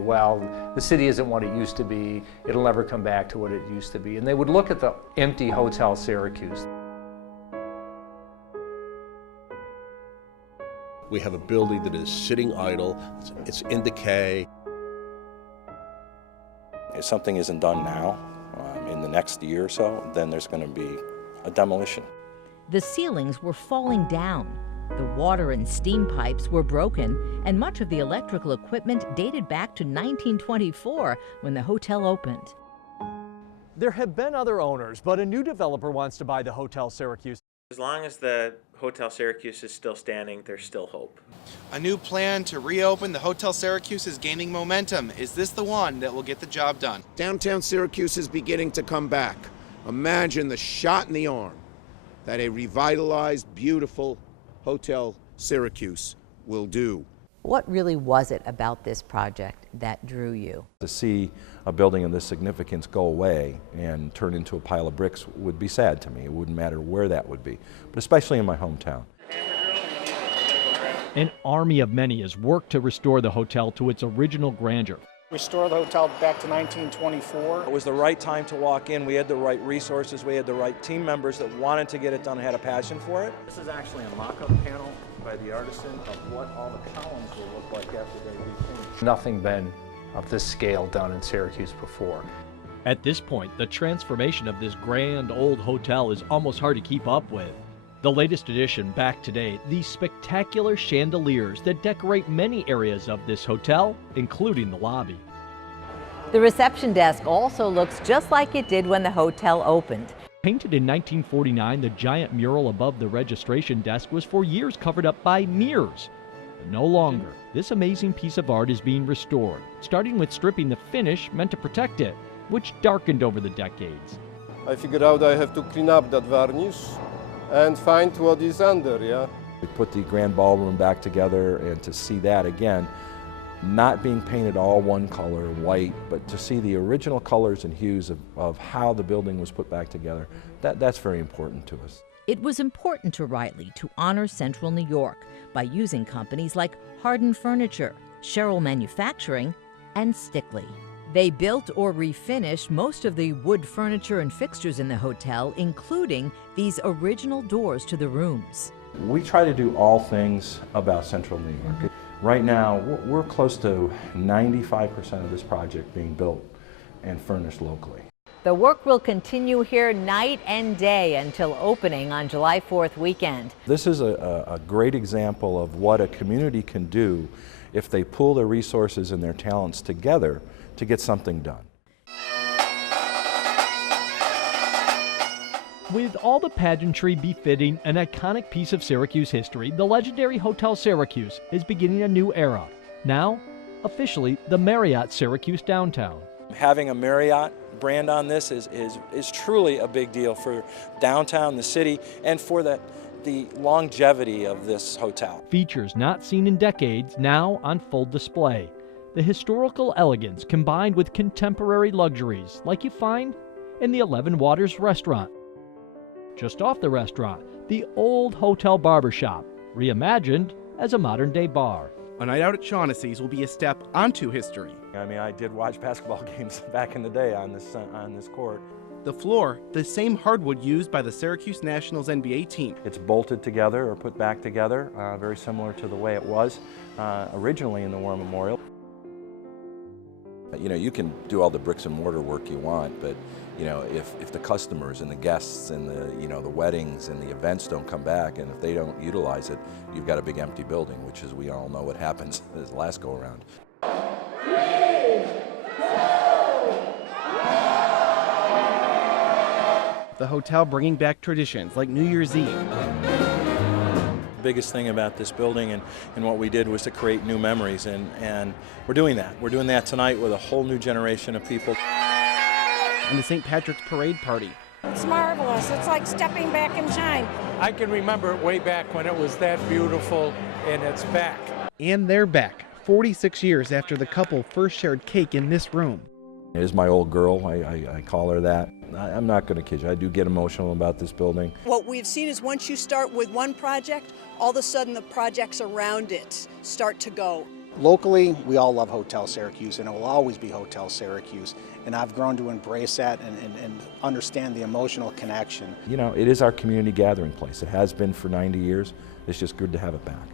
Well, the city isn't what it used to be. It'll never come back to what it used to be. And they would look at the empty Hotel Syracuse. We have a building that is sitting idle, it's in decay. If something isn't done now, in the next year or so, then there's going to be a demolition. The ceilings were falling down. The water and steam pipes were broken, and much of the electrical equipment dated back to 1924 when the hotel opened. There have been other owners, but a new developer wants to buy the Hotel Syracuse. As long as the Hotel Syracuse is still standing, there's still hope. A new plan to reopen the Hotel Syracuse is gaining momentum. Is this the one that will get the job done? Downtown Syracuse is beginning to come back. Imagine the shot in the arm that a revitalized, beautiful Hotel Syracuse will do. What really was it about this project that drew you? To see a building of this significance go away and turn into a pile of bricks would be sad to me. It wouldn't matter where that would be, but especially in my hometown. An army of many has worked to restore the hotel to its original grandeur. Restore the hotel back to 1924. It was the right time to walk in. We had the right resources. We had the right team members that wanted to get it done and had a passion for it. This is actually a mock-up panel by the artisan of what all the columns will look like after they refinish. Nothing been of this scale done in Syracuse before. At this point, the transformation of this grand old hotel is almost hard to keep up with. The latest addition back today, these spectacular chandeliers that decorate many areas of this hotel, including the lobby. The reception desk also looks just like it did when the hotel opened. Painted in 1949, the giant mural above the registration desk was for years covered up by mirrors. But no longer. This amazing piece of art is being restored, starting with stripping the finish meant to protect it, which darkened over the decades. I figured out I have to clean up that varnish and find what is under, yeah. We put the grand ballroom back together, and to see that again, not being painted all one color, white, but to see the original colors and hues of how the building was put back together, that's very important to us. It was important to Riley to honor Central New York by using companies like Hardin Furniture, Sherrill Manufacturing, and Stickley. They built or refinished most of the wood furniture and fixtures in the hotel, including these original doors to the rooms. We try to do all things about Central New York. Right now, we're close to 95% of this project being built and furnished locally. The work will continue here night and day until opening on July 4th weekend. This is a great example of what a community can do if they pool their resources and their talents together to get something done. With all the pageantry befitting an iconic piece of Syracuse history, the legendary Hotel Syracuse is beginning a new era. Now, officially the Marriott Syracuse Downtown. Having a Marriott brand on this is truly a big deal for downtown, the city, and for the longevity of this hotel. Features not seen in decades now on full display. The historical elegance combined with contemporary luxuries like you find in the 11 Waters restaurant. Just off the restaurant, the old hotel barbershop, reimagined as a modern-day bar. A night out at Shaughnessy's will be a step onto history. I mean, I did watch basketball games back in the day on this court. The floor, the same hardwood used by the Syracuse Nationals NBA team. It's bolted together or put back together, very similar to the way it was originally in the War Memorial. You know, you can do all the bricks and mortar work you want, but you know, if the customers and the guests and the weddings and the events don't come back, and if they don't utilize it, you've got a big empty building, which is, we all know what happens this last go around. The hotel bringing back traditions like New Year's Eve. The biggest thing about this building and what we did was to create new memories, and we're doing that. We're doing that tonight with a whole new generation of people. And the St. Patrick's Parade Party. It's marvelous. It's like stepping back in time. I can remember it way back when it was that beautiful, and it's back. And they're back, 46 years after the couple first shared cake in this room. It is my old girl, I call her that. I'm not going to kid you, I do get emotional about this building. What we've seen is once you start with one project, all of a sudden the projects around it start to go. Locally, we all love Hotel Syracuse, and it will always be Hotel Syracuse. And I've grown to embrace that and understand the emotional connection. You know, it is our community gathering place. It has been for 90 years. It's just good to have it back.